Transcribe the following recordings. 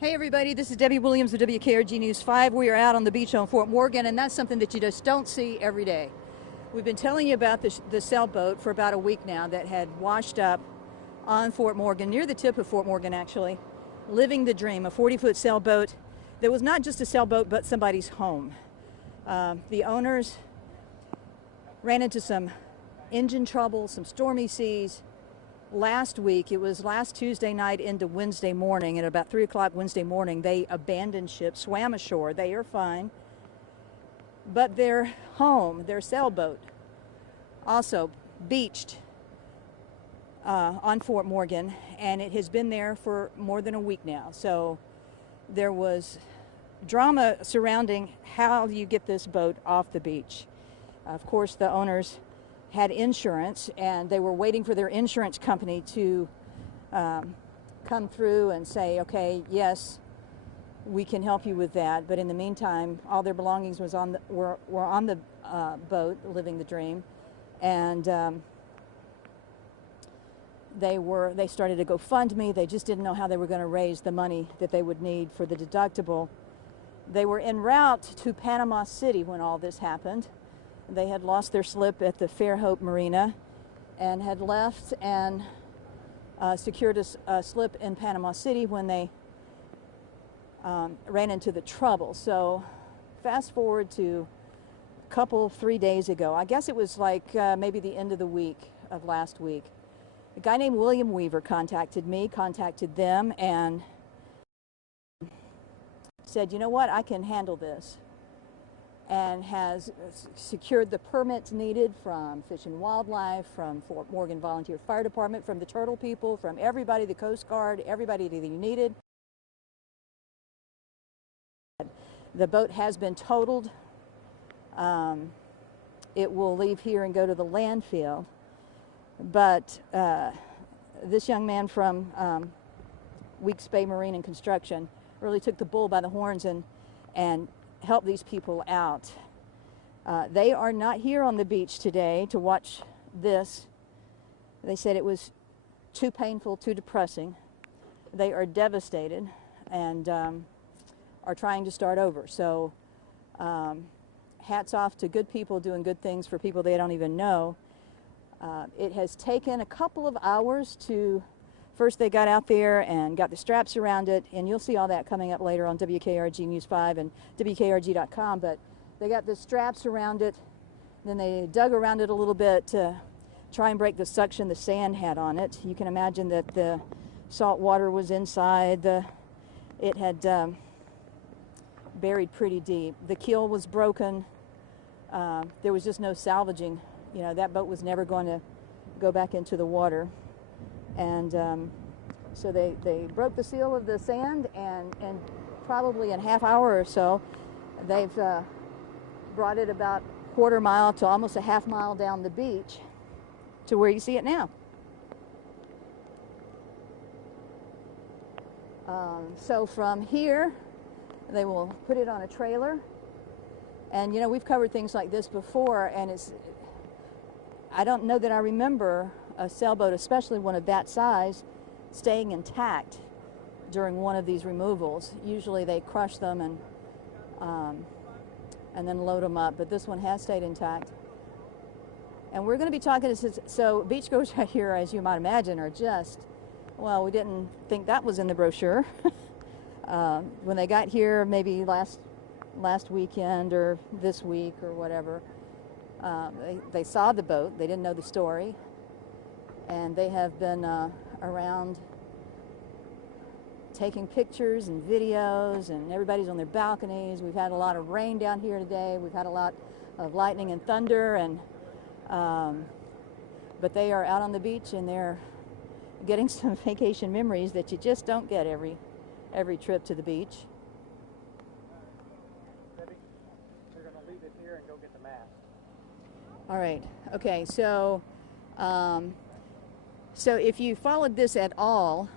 Hey everybody, this is Debbie Williams of WKRG News 5. We are out on the beach on Fort Morgan, and that's something that you just don't see every day. We've been telling you about the sailboat for about a week now that had washed up on Fort Morgan, near the tip of Fort Morgan actually, living the dream, a 40-foot sailboat that was not just a sailboat but somebody's home. The owners ran into some engine trouble, some stormy seas. Last week, it was last Tuesday night into Wednesday morning, at about 3 o'clock Wednesday morning, they abandoned ship, swam ashore. They are fine. But their home, their sailboat, also beached on Fort Morgan, and it has been there for more than a week now. So there was drama surrounding how you get this boat off the beach. Of course, the owners had insurance, and they were waiting for their insurance company to come through and say, okay, yes, we can help you with that. But in the meantime, all their belongings were on the boat, living the dream, and they started to GoFundMe. They just didn't know how they were going to raise the money that they would need for the deductible. They were en route to Panama City when all this happened. They had lost their slip at the Fairhope Marina and had left and secured a slip in Panama City when they ran into the trouble. So fast forward to a couple, 3 days ago. I guess it was like maybe the end of the week of last week. A guy named William Weaver contacted me, contacted them, and said, you know what, I can handle this, and has secured the permits needed from Fish and Wildlife, from Fort Morgan Volunteer Fire Department, from the Turtle People, from everybody, the Coast Guard, everybody that you needed. The boat has been totaled. It will leave here and go to the landfill. But this young man from Weeks Bay Marine and Construction really took the bull by the horns and help these people out. They are not here on the beach today to watch this. They said it was too painful, too depressing. They are devastated and are trying to start over. So hats off to good people doing good things for people they don't even know. It has taken a couple of hours to, first they got out there and got the straps around it, and you'll see all that coming up later on WKRG News 5 and WKRG.com, but they got the straps around it, then they dug around it a little bit to try and break the suction the sand had on it. You can imagine that the salt water was inside. It had buried pretty deep. The keel was broken. There was just no salvaging. You know, that boat was never going to go back into the water. And so they broke the seal of the sand, and probably in a half hour or so, they've brought it about a quarter mile to almost a half mile down the beach to where you see it now. So from here, they will put it on a trailer. And you know, we've covered things like this before, and I don't know that I remember a sailboat, especially one of that size, staying intact during one of these removals. Usually they crush them and then load them up, but this one has stayed intact. And we're going to be talking to, so beachgoers out here, as you might imagine, are just, well, we didn't think that was in the brochure. When they got here, maybe last weekend or this week or whatever, they saw the boat. They didn't know the story. And they have been around taking pictures and videos, and everybody's on their balconies. We've had a lot of rain down here today. We've had a lot of lightning and thunder, and but they are out on the beach and they're getting some vacation memories that you just don't get every trip to the beach. Debbie, they're going to leave it here and go get the mast. All right. Okay. So. So if you followed this at all,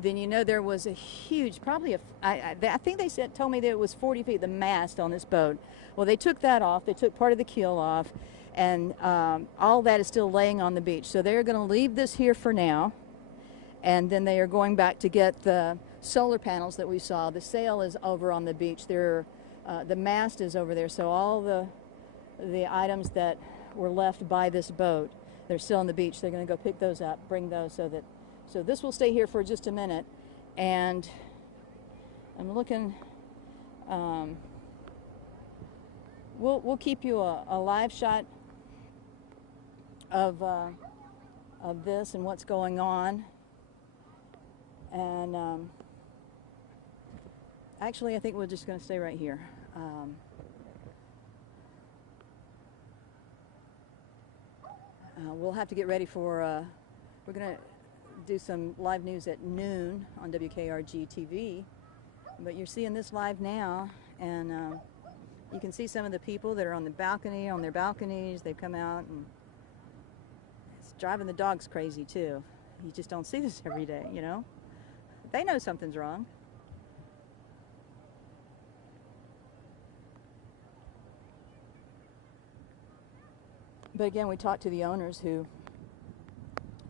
then you know there was a huge, probably I think they told me that it was 40 feet, the mast on this boat. Well, they took that off. They took part of the keel off, and all that is still laying on the beach. So they're going to leave this here for now, and then they are going back to get the solar panels that we saw. The sail is over on the beach. The mast is over there. So all the items that were left by this boat, they're still on the beach. They're going to go pick those up, bring those so this will stay here for just a minute. And I'm looking. We'll keep you a live shot of this and what's going on. And actually, I think we're just going to stay right here. We'll have to get ready for. We're going to do some live news at noon on WKRG TV. But you're seeing this live now, and you can see some of the people that are on the balcony, on their balconies. They've come out, and it's driving the dogs crazy too. You just don't see this every day, you know. They know something's wrong. But again, we talked to the owners who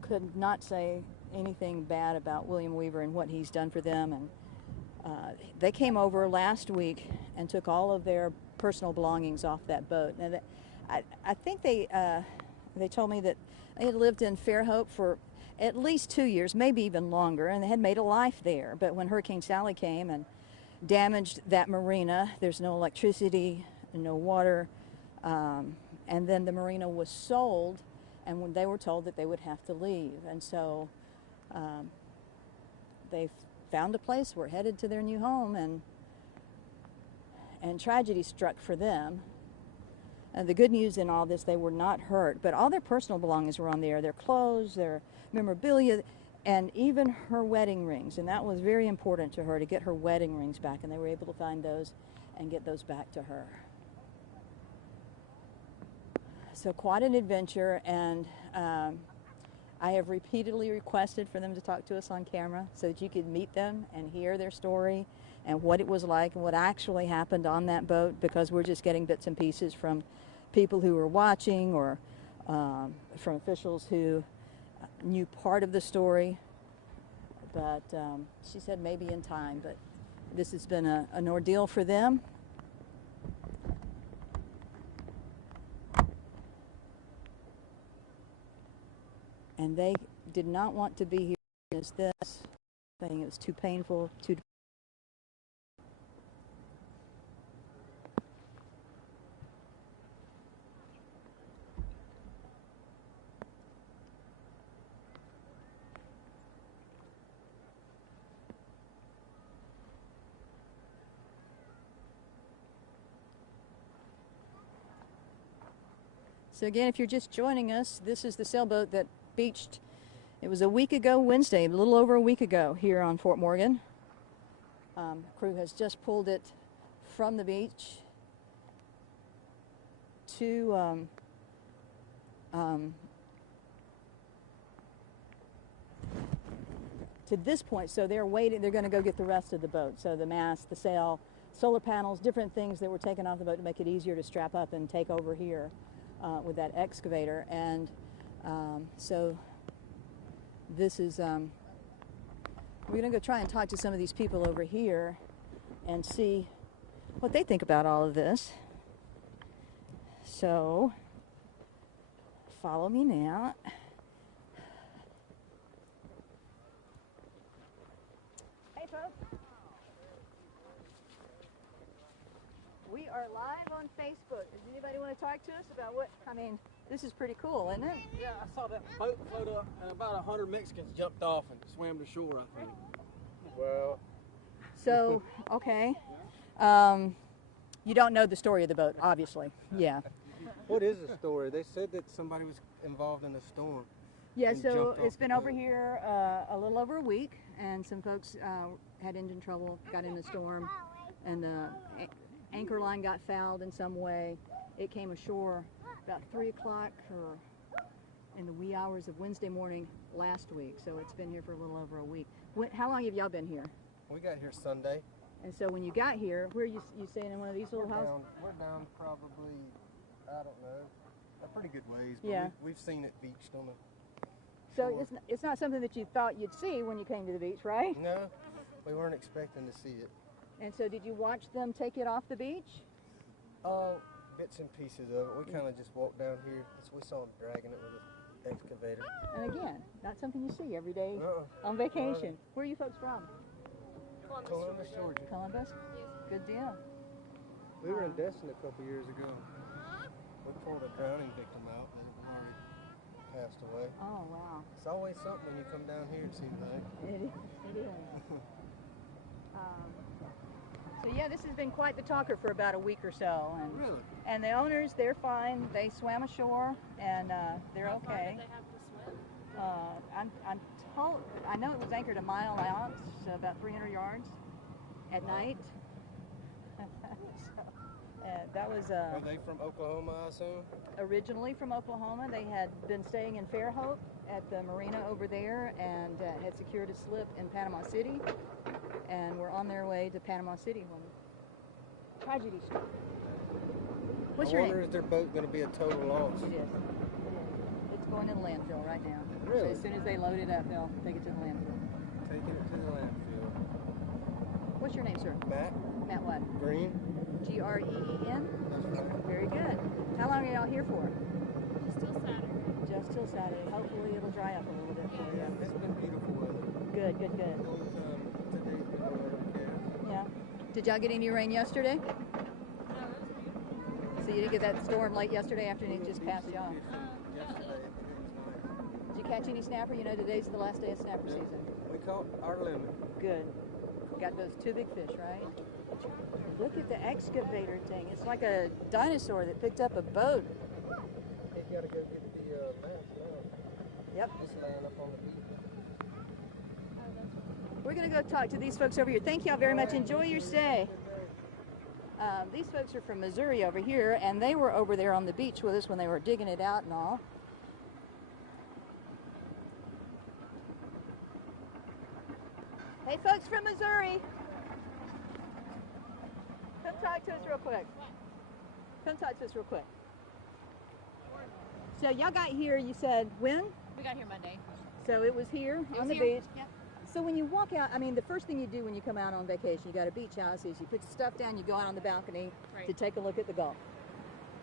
could not say anything bad about William Weaver and what he's done for them. And they came over last week and took all of their personal belongings off that boat. Now, I think they told me that they had lived in Fairhope for at least 2 years, maybe even longer, and they had made a life there. But when Hurricane Sally came and damaged that marina, there's no electricity, no water, and then the marina was sold, and when they were told that they would have to leave. And so they found a place, were headed to their new home, and tragedy struck for them. The good news in all this, they were not hurt, but all their personal belongings were on there, their clothes, their memorabilia, and even her wedding rings. And that was very important to her, to get her wedding rings back, and they were able to find those and get those back to her. So quite an adventure, and I have repeatedly requested for them to talk to us on camera so that you could meet them and hear their story and what it was like and what actually happened on that boat, because we're just getting bits and pieces from people who were watching, or from officials who knew part of the story. But she said maybe in time, but this has been an ordeal for them. And they did not want to be here as this thing. It was too painful, too. So again, if you're just joining us, this is the sailboat that beached. It was a week ago Wednesday, a little over a week ago here on Fort Morgan. Crew has just pulled it from the beach to this point. So they're waiting. They're going to go get the rest of the boat. So the mast, the sail, solar panels, different things that were taken off the boat to make it easier to strap up and take over here with that excavator. And so this is, we're going to go try and talk to some of these people over here and see what they think about all of this. So follow me now. Hey folks. We are live on Facebook. Does anybody want to talk to us about what, I mean, this is pretty cool, isn't it? Yeah, I saw that boat float up, and about 100 Mexicans jumped off and swam to shore, I think. Well. So, okay. You don't know the story of the boat, obviously. Yeah. What is the story? They said that somebody was involved in a storm. Yeah, so it's been over here a little over a week, and some folks had engine trouble, got in the storm, and the anchor line got fouled in some way. It came ashore about 3 o'clock or in the wee hours of Wednesday morning last week, so it's been here for a little over a week. How long have y'all been here? We got here Sunday. And so when you got here, where are you staying, in one of these little houses? We're down probably, I don't know, a pretty good ways, but yeah. we've seen it beached on the So it's not something that you thought you'd see when you came to the beach, right? No, We weren't expecting to see it. And so did you watch them take it off the beach? Bits and pieces of it. We kind of just walked down here. We saw them dragging it with an excavator. And again, not something you see every day Uh-uh. on vacation. Where are you folks from? Columbus, Georgia. Columbus? Good deal. We were in Destin a couple years ago. We pulled a drowning victim out that had already passed away. Oh, wow. It's always something when you come down here, it seems like. It is. It is. So yeah, this has been quite the talker for about a week or so. And, Really? and the owners, they're fine. They swam ashore and they're How far okay. did they have to swim? I'm told, I know it was anchored a mile out, so about 300 yards at night. So, that was Are they from Oklahoma, I assume? originally from Oklahoma. They had been staying in Fairhope at the marina over there and had secured a slip in Panama City and were on their way to Panama City when tragedy struck. What's your I wonder, name? is their boat going to be a total loss? It is. It is. It's going to the landfill right now. Really? As soon as they load it up, they'll take it to the landfill. Taking it to the landfill. What's your name, sir? Matt Matt what? Green? Green? That's right. Very good. How long are y'all here for? Just till Saturday. Just till Saturday. Hopefully it'll dry up a little bit for you. It's been beautiful weather. Good, good, good. Today's been overcast. Yeah. Did y'all get any rain yesterday? No, it was beautiful. So you didn't get that storm late yesterday afternoon just passed y'all? Yesterday, it was nice. Did you catch any snapper? You know today's the last day of snapper season. We caught our limit. Good. Got those two big fish, right? Look at the excavator thing. It's like a dinosaur that picked up a boat. He's got to go get the mast now. Yep. Just laying up on the beach. We're going to go talk to these folks over here. Thank y'all very much. Enjoy your stay. These folks are from Missouri over here, and they were over there on the beach with us when they were digging it out and all. Hey, folks from Missouri. Come talk to us real quick. Come talk to us real quick. So y'all got here, you said, when? We got here Monday. So it was here It on was the here. beach. Yep. So when you walk out, I mean, the first thing you do when you come out on vacation, you got a beach house, is you put your stuff down, you go out on the balcony Right. to take a look at the Gulf.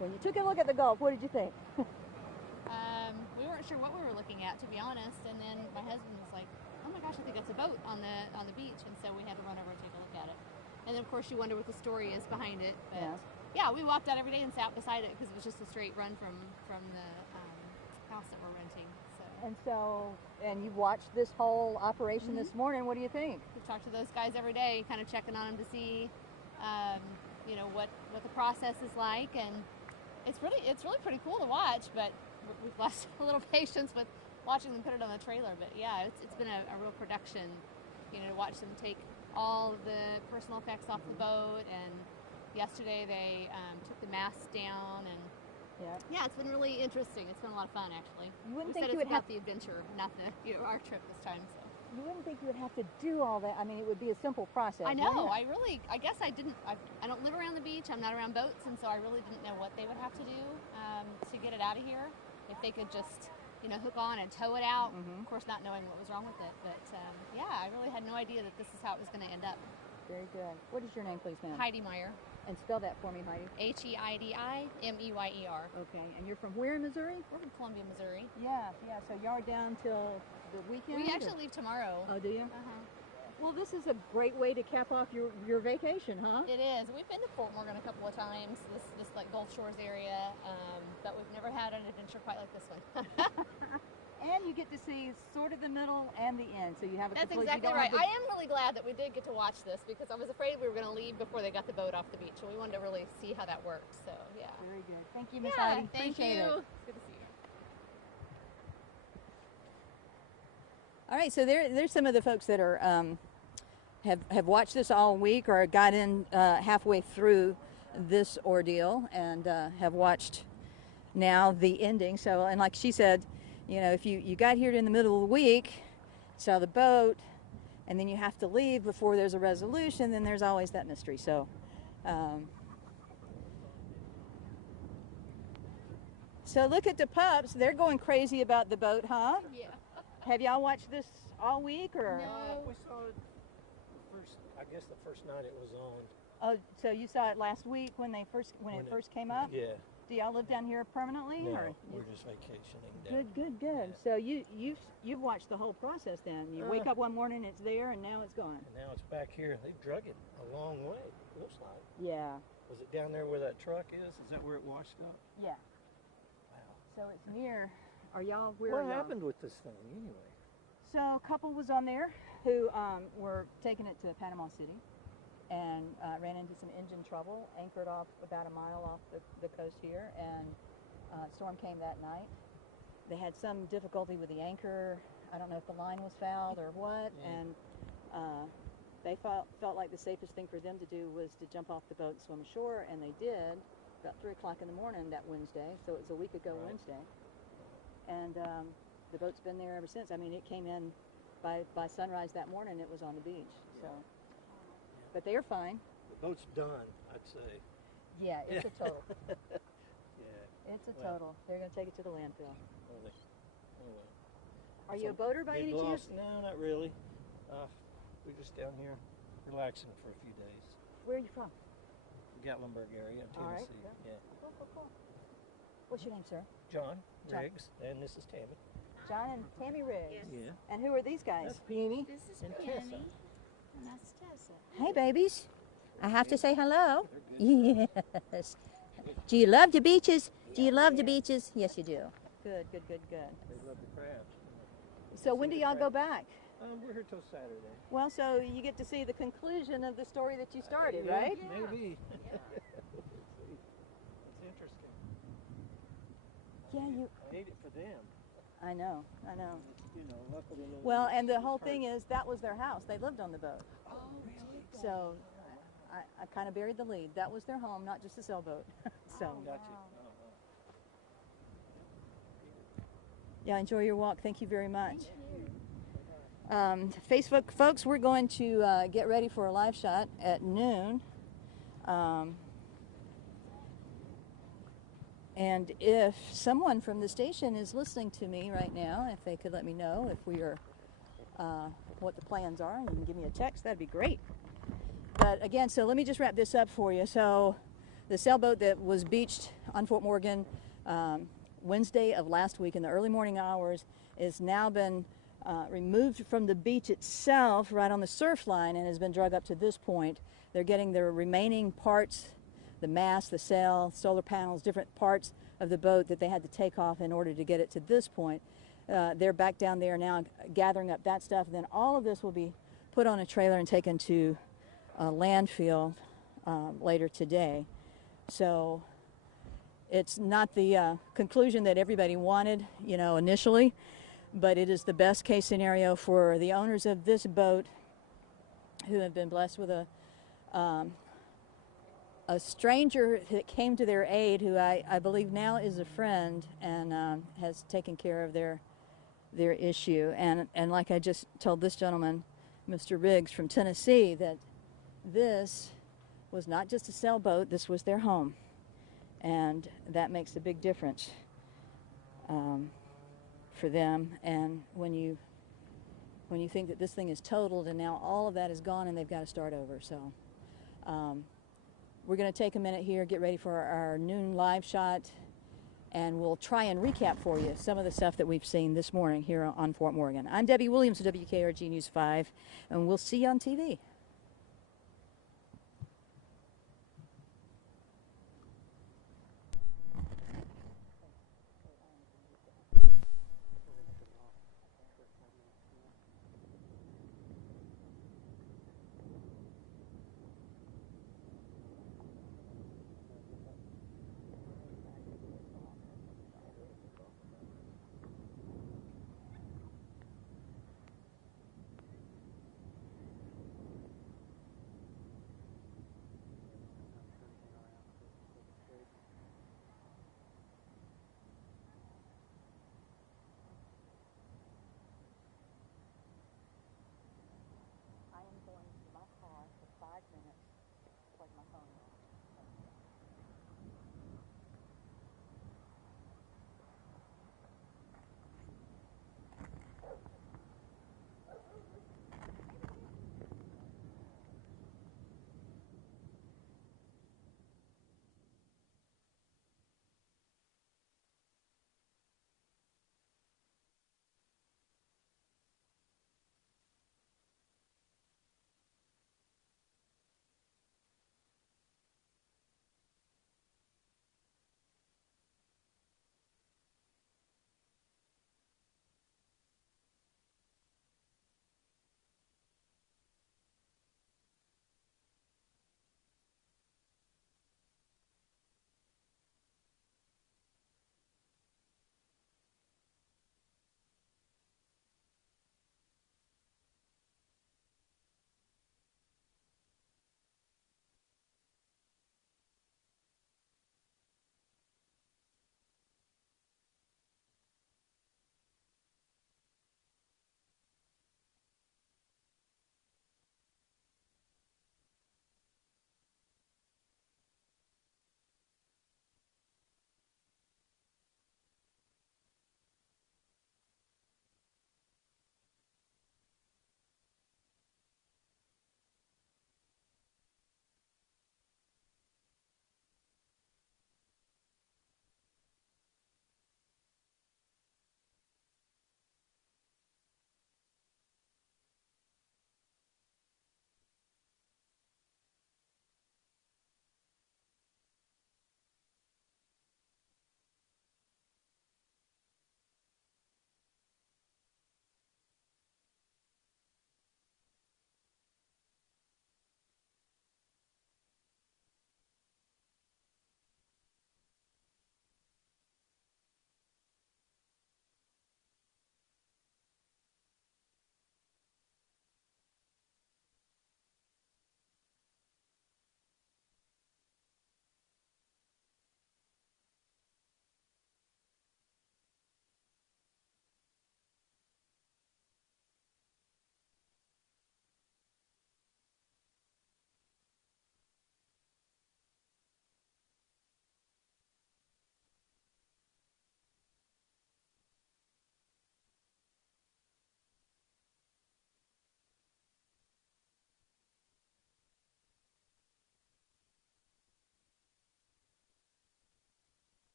When you took a look at the Gulf, what did you think? We weren't sure what we were looking at, to be honest. And then my husband was like, "Oh my gosh, I think that's a boat on the beach." And so we had to run over and take a look at it. And then of course you wonder what the story is behind it. But yeah, we walked out every day and sat beside it because it was just a straight run from the house that we're renting. So And you watched this whole operation this morning. What do you think? we talked to those guys every day, kind of checking on them to see, you know, what the process is like. And it's really pretty cool to watch. But we've lost a little patience with watching them put it on the trailer. But yeah, it's been a real production, you know, to watch them take all of the personal effects off the boat. And yesterday they took the mast down, and yeah, it's been really interesting. It's been a lot of fun, actually. You wouldn't We think said you it's would have about the adventure, not the our trip this time. So. you wouldn't think you would have to do all that. I mean, it would be a simple process. I know. wouldn't it? I guess I didn't. I don't live around the beach. I'm not around boats, and so I really didn't know what they would have to do to get it out of here. If they could just, you know, hook on and tow it out. Of course, not knowing what was wrong with it, but yeah, I really had no idea that this is how it was going to end up. Very good. What is your name, please, ma'am? Heidi Meyer, And spell that for me, Heidi. HeidiMeyer. Okay. And you're from where in Missouri? We're from Columbia, Missouri. Yeah. So y'all are down till the weekend? We or- actually leave tomorrow. Oh, do you? Uh-huh. Well, this is a great way to cap off your vacation, huh? It is. We've been to Fort Morgan a couple of times, this like Gulf Shores area, but we've never had an adventure quite like this one. And you get to see sort of the middle and the end, so you have a That's complete. exactly you don't right. have I am really glad that we did get to watch this because I was afraid we were going to leave before they got the boat off the beach, and we wanted to really see how that works. So yeah. Very good. Thank you, Miss Yeah, Heidi. thank Appreciate you. it. It's good to see you. All right, so there's some of the folks that are have watched this all week or got in halfway through this ordeal and have watched now the ending. So, and like she said, you know, if you got here in the middle of the week, saw the boat, and then you have to leave before there's a resolution, then there's always that mystery. So, so look at the pups. They're going crazy about the boat, huh? Yeah. Have y'all watched this all week or? No. We saw it I guess the first night it was on. Oh, so you saw it last week when it first came up? Yeah. Do y'all live down here permanently? No, or we're just vacationing down. Good. Yeah. So you've watched the whole process then. You wake up one morning, it's there, and now it's gone. And now it's back here. They drug it a long way, it looks like. Yeah. Was it down there where that truck is? Is that where it washed up? Yeah. Wow. So it's near. Are y'all where? What are y'all? happened with this thing anyway? So a couple was on there who were taking it to Panama City and ran into some engine trouble, anchored off about a mile off the coast here, and storm came that night. They had some difficulty with the anchor. I don't know if the line was fouled or what, and they felt like the safest thing for them to do was to jump off the boat and swim ashore, and they did about 3 o'clock in the morning that Wednesday, so it was a week ago Wednesday. And the boat's been there ever since. I mean, it came in by sunrise that morning, it was on the beach. So, but they're fine. The boat's done, I'd say. Yeah, it's a total. Yeah. It's a total. They're going to take it to the landfill. Anyway. Are you a boater by any chance? No, not really. We're just down here relaxing for a few days. Where are you from? Gatlinburg area, All right. Tennessee. Yeah. Cool. What's your name, sir? John John. Riggs, and this is Tammy. John and Tammy Riggs. Yeah. And who are these guys? That's Peony. This is and Penny. Tessa. And that's Tessa. Hey, babies. I have to say hello. Yes. Do you love the beaches? Do you love the beaches? Yes, you do. Good. They love the crabs. So when do y'all go back? We're here till Saturday. Well, so you get to see the conclusion of the story that you started, Yeah, right? Maybe. It's interesting. Yeah, you. I hate it for them. I know. You know, luckily. Well, and the whole thing is that was their house. They lived on the boat. Oh, really? So I kind of buried the lead. That was their home, not just a sailboat. So Gotcha. yeah, enjoy your walk. Thank you very much. Facebook folks, we're going to get ready for a live shot at noon. And if someone from the station is listening to me right now, if they could let me know if we are, what the plans are, and you can give me a text, that'd be great. But again, so let me just wrap this up for you. So the sailboat that was beached on Fort Morgan Wednesday of last week in the early morning hours has now been removed from the beach itself right on the surf line and has been dragged up to this point. They're getting the remaining parts, the mast, the sail, solar panels, different parts of the boat that they had to take off in order to get it to this point. They're back down there now gathering up that stuff. And then all of this will be put on a trailer and taken to a landfill later today. So it's not the conclusion that everybody wanted, you know, initially, but it is the best case scenario for the owners of this boat who have been blessed with a stranger that came to their aid, who I believe now is a friend and has taken care of their issue. And like I just told this gentleman, Mr. Riggs from Tennessee, that this was not just a sailboat, this was their home. And that makes a big difference for them. And when you think that this thing is totaled and now all of that is gone and they've got to start over. So we're going to take a minute here, get ready for our noon live shot, and we'll try and recap for you some of the stuff that we've seen this morning here on Fort Morgan. I'm Debbie Williams of WKRG News 5, and we'll see you on TV.